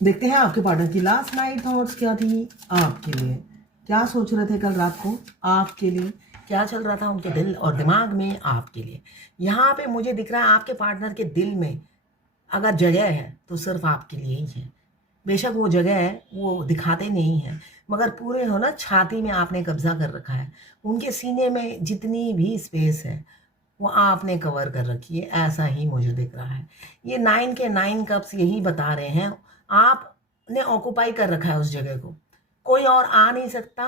देखते हैं आपके पार्टनर की लास्ट नाइट थॉट्स क्या थी आपके लिए। क्या सोच रहे थे कल रात को आपके लिए, क्या चल रहा था उनके दिल और दिमाग में आपके लिए। यहाँ पे मुझे दिख रहा है आपके पार्टनर के दिल में अगर जगह है तो सिर्फ आपके लिए ही है। बेशक वो जगह है वो दिखाते नहीं हैं, मगर पूरे हो ना छाती में आपने कब्जा कर रखा है। उनके सीने में जितनी भी स्पेस है वो आपने कवर कर रखी है, ऐसा ही मुझे दिख रहा है। ये 9 के 9 कप्स यही बता रहे हैं, आपने ऑक्यूपाई कर रखा है उस जगह को, कोई और आ नहीं सकता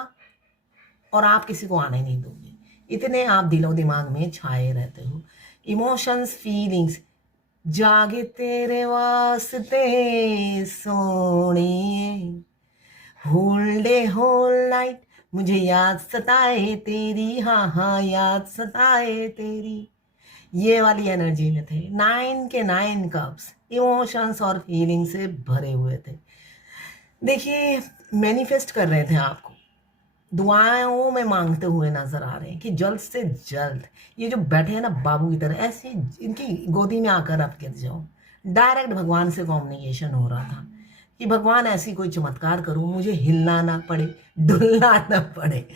और आप किसी को आने नहीं दोगे। इतने आप दिलो दिमाग में छाए रहते हो। इमोशंस फीलिंग्स जागे तेरे वास्ते सोनिए, होल डे होल नाइट मुझे याद सताए तेरी, हाँ हाँ याद सताए तेरी। ये वाली एनर्जी में थे 9 के 9 कप्स, इमोशंस और फीलिंग से भरे हुए थे। देखिए मैनिफेस्ट कर रहे थे आपको, दुआओं में मांगते हुए नजर आ रहे हैं कि जल्द से जल्द ये जो बैठे हैं ना बाबू की तरह, ऐसे इनकी गोदी में आकर आप गिर जाओ। डायरेक्ट भगवान से कम्युनिकेशन हो रहा था कि भगवान ऐसी कोई चमत्कार करूं, मुझे हिलना ना पड़े, डुलना ना पड़े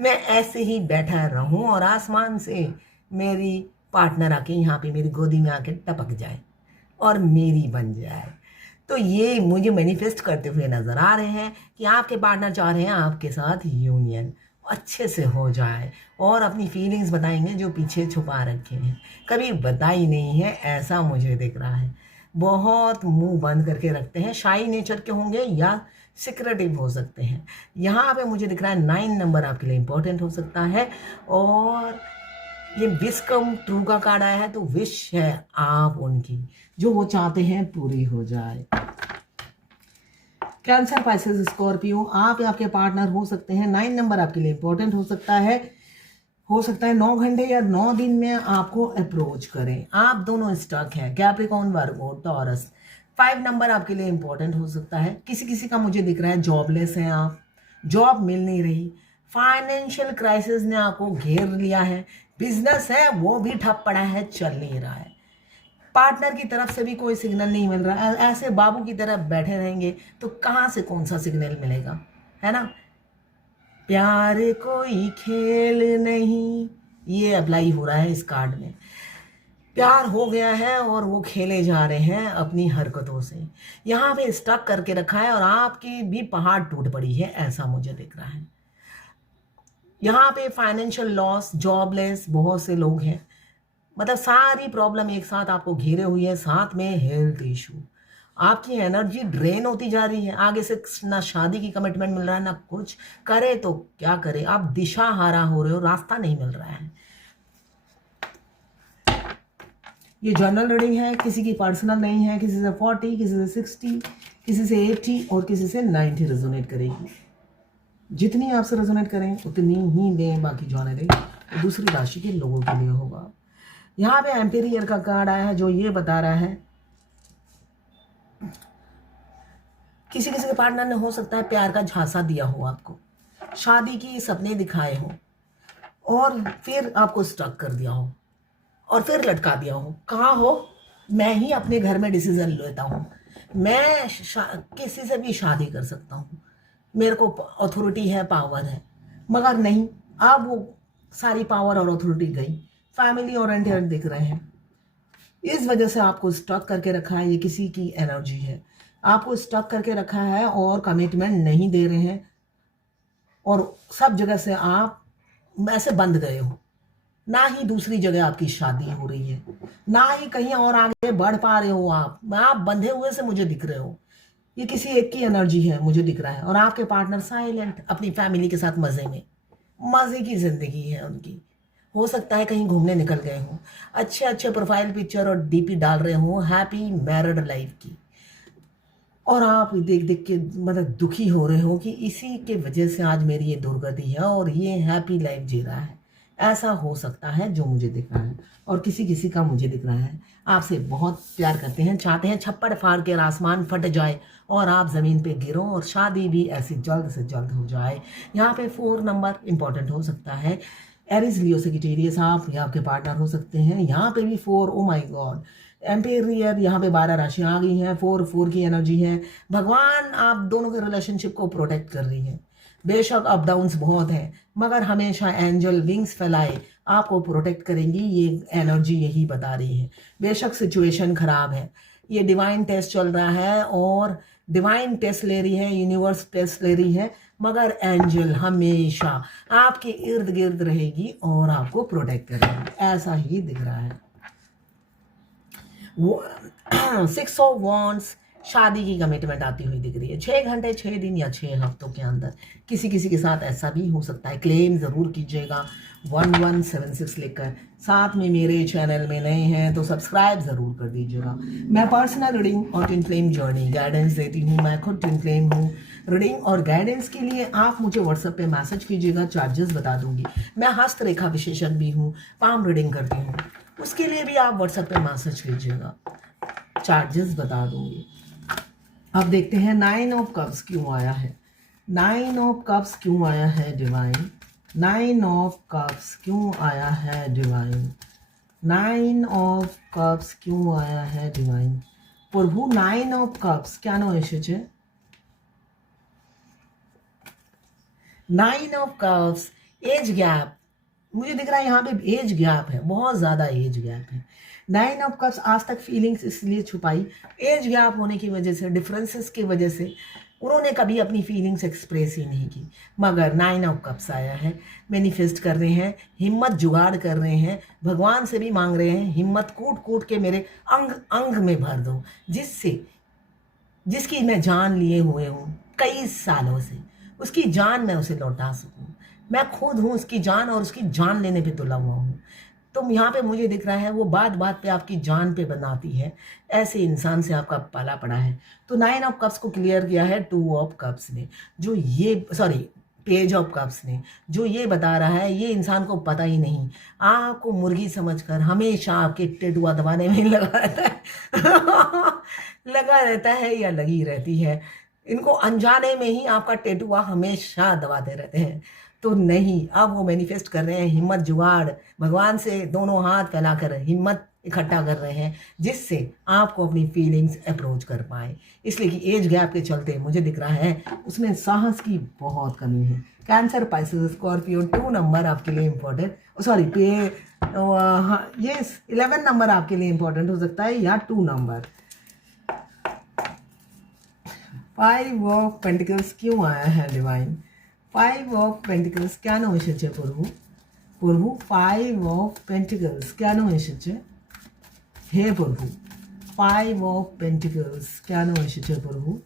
मैं ऐसे ही बैठा रहूं और आसमान से मेरी पार्टनर आके यहाँ पे मेरी गोदी में आके टपक जाए और मेरी बन जाए। तो ये मुझे मैनिफेस्ट करते हुए नज़र आ रहे हैं कि आपके पार्टनर चाह रहे हैं आपके साथ यूनियन अच्छे से हो जाए और अपनी फीलिंग्स बताएंगे जो पीछे छुपा रखे हैं, कभी बताई नहीं है, ऐसा मुझे दिख रहा है। बहुत मुंह बंद करके रखते हैं, शाई नेचर के होंगे या सिक्रेटिव हो सकते हैं। यहाँ पे मुझे दिख रहा है 9 नंबर आपके लिए इम्पोर्टेंट हो सकता है। और ये विश कम ट्रू का कार्ड आया है, तो विश है आप उनकी जो वो चाहते हैं पूरी हो जाए। कैंसर, पाइसेस, स्कॉर्पियो, आप या आपके पार्टनर हो सकते हैं। 9 नंबर आपके लिए इंपॉर्टेंट हो सकता है। 9 घंटे या 9 दिन में आपको अप्रोच करें। आप दोनों स्टक हैं, कैप्रिकॉर्न, वर्गो, टॉरस। 5 नंबर आपके लिए इंपॉर्टेंट हो सकता है। किसी किसी का मुझे दिख रहा है जॉबलेस हैं आप, जॉब मिल नहीं रही, फाइनेंशियल क्राइसिस ने आपको घेर लिया है, बिजनेस है वो भी ठप पड़ा है, चल नहीं रहा है, पार्टनर की तरफ से भी कोई सिग्नल नहीं मिल रहा है। ऐसे बाबू की तरफ बैठे रहेंगे तो कहाँ से कौन सा सिग्नल मिलेगा, है ना। प्यार कोई खेल नहीं, ये अप्लाई हो रहा है इस कार्ड में। प्यार हो गया है और वो खेले जा रहे हैं अपनी हरकतों से, यहाँ पे स्टक करके रखा है और आपकी भी पहाड़ टूट पड़ी है, ऐसा मुझे दिख रहा है। यहाँ पे फाइनेंशियल लॉस, जॉबलेस बहुत से लोग हैं, मतलब सारी प्रॉब्लम एक साथ आपको घेरे हुई है, साथ में हेल्थ इशू। आपकी एनर्जी ड्रेन होती जा रही है, आगे से ना शादी की कमिटमेंट मिल रहा है ना कुछ, करे तो क्या करे, आप दिशा हारा हो रहे हो, रास्ता नहीं मिल रहा है। ये जनरल रीडिंग है, किसी की पर्सनल नहीं है। किसी से 40, किसी से 60, किसी से 80 और किसी से 90 रेजोनेट करेगी। जितनी आपसे रेजोनेट करें उतनी ही दें, बाकी जाने दें। तो दूसरी राशि के लोगों के लिए होगा। यहाँ पे एम्पेरियर का कार्ड आया है जो ये बता रहा है किसी किसी के पार्टनर ने हो सकता है प्यार का झांसा दिया हो आपको, शादी की सपने दिखाए हो और फिर आपको स्टक कर दिया हो और फिर लटका दिया हो। कहा हो मैं ही अपने घर में डिसीजन लेता हूँ, मैं किसी से भी शादी कर सकता हूँ, मेरे को अथॉरिटी है, पावर है, मगर नहीं, अब वो सारी पावर और अथॉरिटी गई। फैमिली ओरिएंटेड दिख रहे हैं, इस वजह से आपको स्टक करके रखा है। ये किसी की एनर्जी है, आपको स्टक करके रखा है और कमिटमेंट नहीं दे रहे हैं और सब जगह से आप ऐसे बंद गए हो, ना ही दूसरी जगह आपकी शादी हो रही है, ना ही कहीं और आगे बढ़ पा रहे हो। आप बंधे हुए से मुझे दिख रहे हो। ये किसी एक की एनर्जी है मुझे दिख रहा है और आपके पार्टनर साइलेंट अपनी फैमिली के साथ मजे में, मजे की जिंदगी है उनकी। हो सकता है कहीं घूमने निकल गए हों, अच्छे अच्छे प्रोफाइल पिक्चर और डीपी डाल रहे हों हैप्पी मैरिड लाइफ की, और आप देख देख के मतलब दुखी हो रहे हो कि इसी के वजह से आज मेरी ये दुर्गति है और ये हैप्पी लाइफ जी रहा है। ऐसा हो सकता है जो मुझे दिख रहा है। और किसी किसी का मुझे दिख रहा है आपसे बहुत प्यार करते हैं, चाहते हैं छप्पड़ फाड़ के आसमान फट जाए और आप ज़मीन पे गिरो और शादी भी ऐसी जल्द से जल्द हो जाए। यहाँ पे 4 नंबर इंपॉर्टेंट हो सकता है। एरिस, लियो, सेजिटेरियस आप या आपके पार्टनर हो सकते हैं। यहाँ पे भी 4, ओ माय गॉड, एम्पेयर यहाँ पे 12 राशियाँ आ गई हैं, 4 की एनर्जी है। भगवान आप दोनों के रिलेशनशिप को प्रोटेक्ट कर रही है। बेशक अप डाउन्स बहुत हैं, मगर हमेशा एंजल विंग्स फैलाए आपको प्रोटेक्ट करेंगी, ये एनर्जी यही बता रही है। बेशक सिचुएशन खराब है, ये डिवाइन टेस्ट चल रहा है और डिवाइन टेस्ट ले रही है, यूनिवर्स टेस्ट ले रही है, मगर एंजल हमेशा आपके इर्द गिर्द रहेगी और आपको प्रोटेक्ट करेगी, ऐसा ही दिख रहा है। 6 ऑफ वॉन्ड्स शादी की कमिटमेंट आती हुई दिख रही है। 6 घंटे, 6 दिन या 6 हफ्तों के अंदर किसी किसी के साथ ऐसा भी हो सकता है। क्लेम ज़रूर कीजिएगा 1176 लिखकर। साथ में मेरे चैनल में नए हैं तो सब्सक्राइब ज़रूर कर दीजिएगा। मैं पर्सनल रीडिंग और ट्विन फ्लेम जर्नी गाइडेंस देती हूँ। मैं खुद ट्विन फ्लेम हूँ। रीडिंग और गाइडेंस के लिए आप मुझे व्हाट्सएप पे मैसेज कीजिएगा, चार्जेस बता दूंगी। मैं हस्तरेखा विशेषज्ञ भी हूँ, पाम रीडिंग करती हूँ, उसके लिए भी आप व्हाट्सएप पे मैसेज कीजिएगा, चार्जेस बता दूंगी। अब देखते हैं 9 ऑफ कप्स क्यों आया है। 9 ऑफ कप्स क्यों आया है डिवाइन? 9 ऑफ कप्स क्यों आया है डिवाइन? 9 ऑफ कप्स क्यों आया है डिवाइन? प्रभु 9 ऑफ कप्स क्या नो एसेছে? 9 ऑफ कप्स एज गैप, मुझे दिख रहा है यहाँ पे एज गैप है, बहुत ज़्यादा एज गैप है। 9 ऑफ कप्स आज तक फीलिंग्स इसलिए छुपाई, एज गैप होने की वजह से, डिफरेंसेस की वजह से उन्होंने कभी अपनी फीलिंग्स एक्सप्रेस ही नहीं की। मगर 9 ऑफ कप्स आया है, मैनिफेस्ट कर रहे हैं, हिम्मत जुगाड़ कर रहे हैं, भगवान से भी मांग रहे हैं हिम्मत कूट कूट के मेरे अंग अंग में भर दो, जिसकी मैं जान लिए हुए हूँ कई सालों से, उसकी जान मैं उसे लौटा सकूँ। मैं खुद हूँ उसकी जान और उसकी जान लेने पे तुला हुआ हूँ। तो यहाँ पे मुझे दिख रहा है वो बात बात पे आपकी जान पे बनाती है, ऐसे इंसान से आपका पाला पड़ा है। तो 9 ऑफ कप्स को क्लियर किया है 2 ऑफ कप्स ने, जो ये पेज ऑफ कप्स ने, जो ये बता रहा है ये इंसान को पता ही नहीं, आपको मुर्गी समझकर हमेशा आपके टेटुआ दबाने में लगा रहता है लगा रहता है या लगी रहती है। इनको अनजाने में ही आपका टेटुआ हमेशा दबाते रहते हैं। तो नहीं, अब वो मैनिफेस्ट कर रहे हैं, हिम्मत जुगाड़ भगवान से दोनों हाथ फैलाकर हिम्मत इकट्ठा कर रहे हैं, जिससे आपको अपनी फीलिंग्स अप्रोच कर पाए। इसलिए कि एज गैप के चलते मुझे दिख रहा है उसमें साहस की बहुत कमी है। कैंसर, पाइसेस, स्कॉर्पियो 2 नंबर आपके लिए इम्पोर्टेंट, ये 11 नंबर आपके लिए इम्पोर्टेंट हो सकता है, या 2 नंबर। 5 ऑफ पेंटिकल्स क्यों आया है डिवाइन? 5 ऑफ पेंटिकल्स क्या नो एसेছে प्रभु? प्रभु 5 ऑफ पेंटिकल्स क्या नो एसेছে? हे प्रभु 5 ऑफ पेंटिकल्स क्या नो एसेছে प्रभु?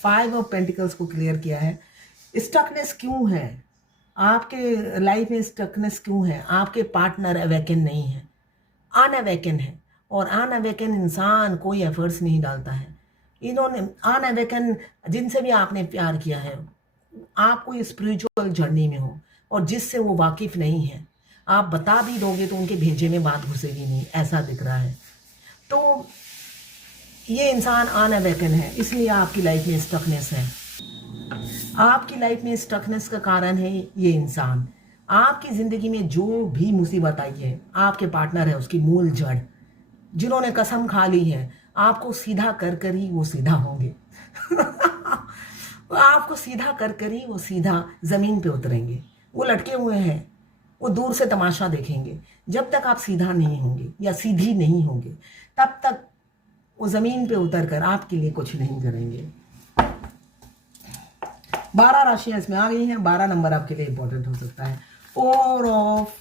5 ऑफ पेंटिकल्स को क्लियर किया है। स्टकनेस क्यों है आपके लाइफ में? स्टकनेस क्यों है? आपके पार्टनर अवेकन नहीं है, अनअवेकन है, और अनअवेकन इंसान कोई एफर्ट्स नहीं डालता है। इन्होंने अनअवेकन जिनसे भी आपने प्यार किया है, आप कोई स्पिरिचुअल जर्नी में हो और जिससे वो वाकिफ नहीं है, आप बता भी दोगे तो उनके भेजे में बात घुसेगी नहीं, ऐसा दिख रहा है। तो ये इंसान अनअवेकन है, इसलिए आपकी लाइफ में स्टकनेस है। आपकी लाइफ में स्टकनेस का कारण है ये इंसान। आपकी ज़िंदगी में जो भी मुसीबत आई है, आपके पार्टनर है उसकी मूल जड़, जिन्होंने कसम खा ली है आपको सीधा कर कर ही वो सीधा होंगे आपको सीधा कर कर ही वो सीधा ज़मीन पे उतरेंगे। वो लटके हुए हैं, वो दूर से तमाशा देखेंगे। जब तक आप सीधा नहीं होंगे या सीधी नहीं होंगे, तब तक वो ज़मीन पे उतर कर आपके लिए कुछ नहीं करेंगे। 12 राशियाँ इसमें आ गई हैं, 12 नंबर आपके लिए इंपॉर्टेंट हो सकता है। 4 ऑफ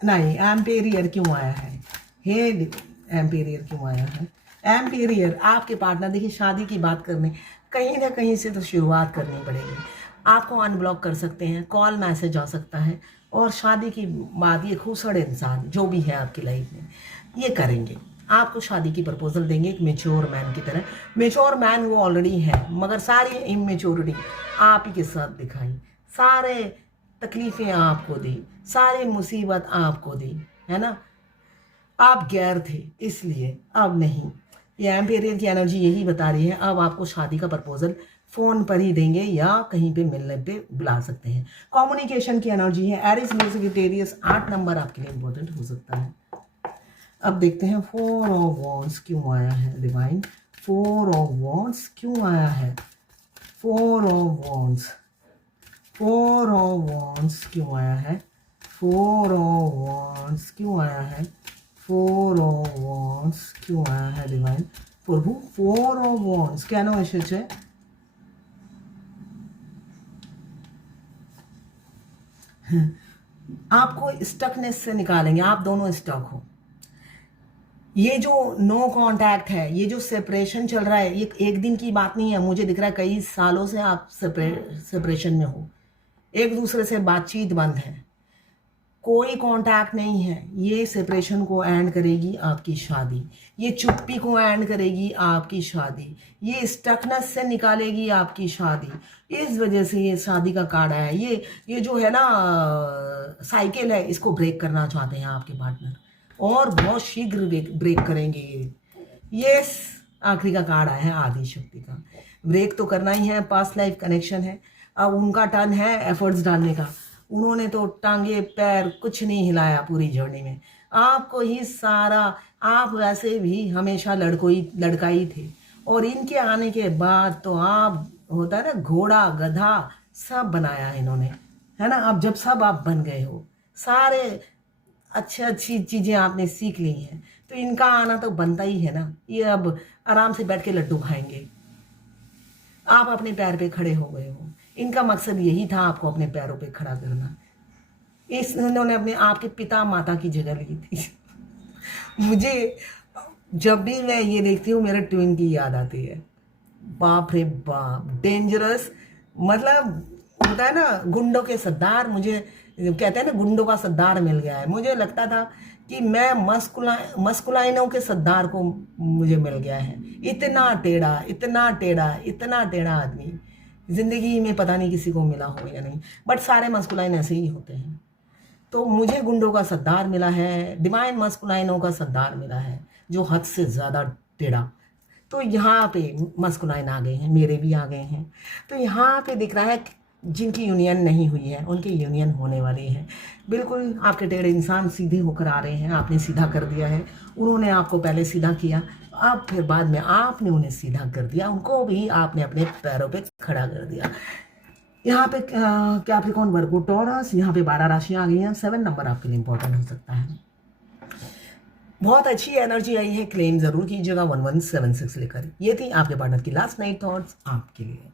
एम्पेरियर क्यों आया है? हे एम्पेरियर क्यों आया है? एम्पेरियर आपके पार्टनर, देखिए शादी की बात करने कहीं ना कहीं से तो शुरुआत करनी पड़ेगी। आपको अनब्लॉक कर सकते हैं, कॉल मैसेज आ सकता है, और शादी की बात ये खूबसूरत इंसान जो भी है आपकी लाइफ में ये करेंगे, आपको शादी की प्रपोजल देंगे एक मेच्योर मैन की तरह। मेच्योर मैन वो ऑलरेडी है, मगर सारी इमेच्योरिटी आप ही के साथ दिखाई, सारे तकलीफ़ें आपको दी, सारे मुसीबत आपको दी, है ना। आप गैर थे इसलिए, अब नहीं। ये एम्पेरियर की एनर्जी यही बता रही है, अब आपको शादी का प्रपोजल फ़ोन पर ही देंगे या कहीं पे मिलने पे बुला सकते हैं। कम्युनिकेशन की एनर्जी है। एरिस में सेजिटेरियस 8 नंबर आपके लिए इंपॉर्टेंट हो सकता है। अब देखते हैं 4 ऑफ वॉन्ड्स क्यों आया है डिवाइन। 4 ऑफ वॉन्ड्स क्यों आया है? 4 ऑफ वॉन्ड्स, 4 ऑफ वॉन्ड्स क्यों आया है? 4 ऑफ वॉन्ड्स क्यों आया है? 4 ऑफ वॉन्ड्स क्यों आया है डिवाइन? प्रभु 4 ऑफ वॉन्ड्स কেন এসেছে? आपको स्टकनेस से निकालेंगे। आप दोनों स्टक हो। ये जो नो कांटेक्ट है, ये जो सेपरेशन चल रहा है, ये एक दिन की बात नहीं है। मुझे दिख रहा है कई सालों से आप सेपरेशन में हो, एक दूसरे से बातचीत बंद है, कोई कांटेक्ट नहीं है। ये सेपरेशन को एंड करेगी आपकी शादी, ये चुप्पी को एंड करेगी आपकी शादी, ये स्टकनेस से निकालेगी आपकी शादी। इस वजह से ये शादी का कार्ड आया है। ये जो है ना साइकिल है, इसको ब्रेक करना चाहते हैं आपके पार्टनर, और बहुत शीघ्र ब्रेक करेंगे ये। आखिरी का कार्ड आया है आदि शक्ति का। ब्रेक तो करना ही है, पास्ट लाइफ कनेक्शन है। अब उनका टर्न है एफर्ट्स डालने का। उन्होंने तो टांगे पैर कुछ नहीं हिलाया पूरी जर्नी में, आपको ही सारा। आप वैसे भी हमेशा लड़का ही थे, और इनके आने के बाद तो आप होता है ना घोड़ा गधा सब बनाया इन्होंने, है ना। अब जब सब आप बन गए हो, सारे अच्छी चीज़ें आपने सीख ली हैं, तो इनका आना तो बनता ही है ना। ये अब आराम से बैठ के लड्डू खाएंगे। आप अपने पैर पे खड़े हो गए हो। इनका मकसद यही था आपको अपने पैरों पे खड़ा करना। इन्होंने अपने आपके पिता माता की जगह ली थी। मुझे जब भी मैं ये देखती हूँ मेरे ट्विन की याद आती है। बाप रे बाप, डेंजरस। मतलब होता है ना गुंडों के सरदार, मुझे कहते हैं ना गुंडों का सरदार मिल गया है। मुझे लगता था कि मैं मस्कुलाइनों के सरदार को मुझे मिल गया है। इतना टेढ़ा, इतना टेढ़ा, इतना टेढ़ा आदमी जिंदगी में पता नहीं किसी को मिला हो या नहीं, बट सारे मस्कुलाइन ऐसे ही होते हैं। तो मुझे गुंडों का सरदार मिला है, डिवाइन मस्कुलाइनों का सरदार मिला है, जो हद से ज़्यादा टेढ़ा। तो यहाँ पे मस्कुलाइन आ गए हैं, मेरे भी आ गए हैं। तो यहाँ पे दिख रहा है जिनकी यूनियन नहीं हुई है उनकी यूनियन होने वाली है। बिल्कुल आपके टेढ़े इंसान सीधे होकर आ रहे हैं। आपने सीधा कर दिया है, उन्होंने आपको पहले सीधा किया, अब फिर बाद में आपने उन्हें सीधा कर दिया, उनको भी आपने अपने पैरों पे खड़ा कर दिया। यहाँ पे कैप्रिकॉर्न, वर्गो, टॉरस, यहाँ पे 12 राशियाँ आ गई हैं। 7 नंबर आपके लिए इंपॉर्टेंट हो सकता है। बहुत अच्छी एनर्जी आई है। क्लेम जरूर कीजिएगा 1176 लेकर। ये थी आपके पार्टनर की लास्ट नाइट थॉट्स आपके लिए।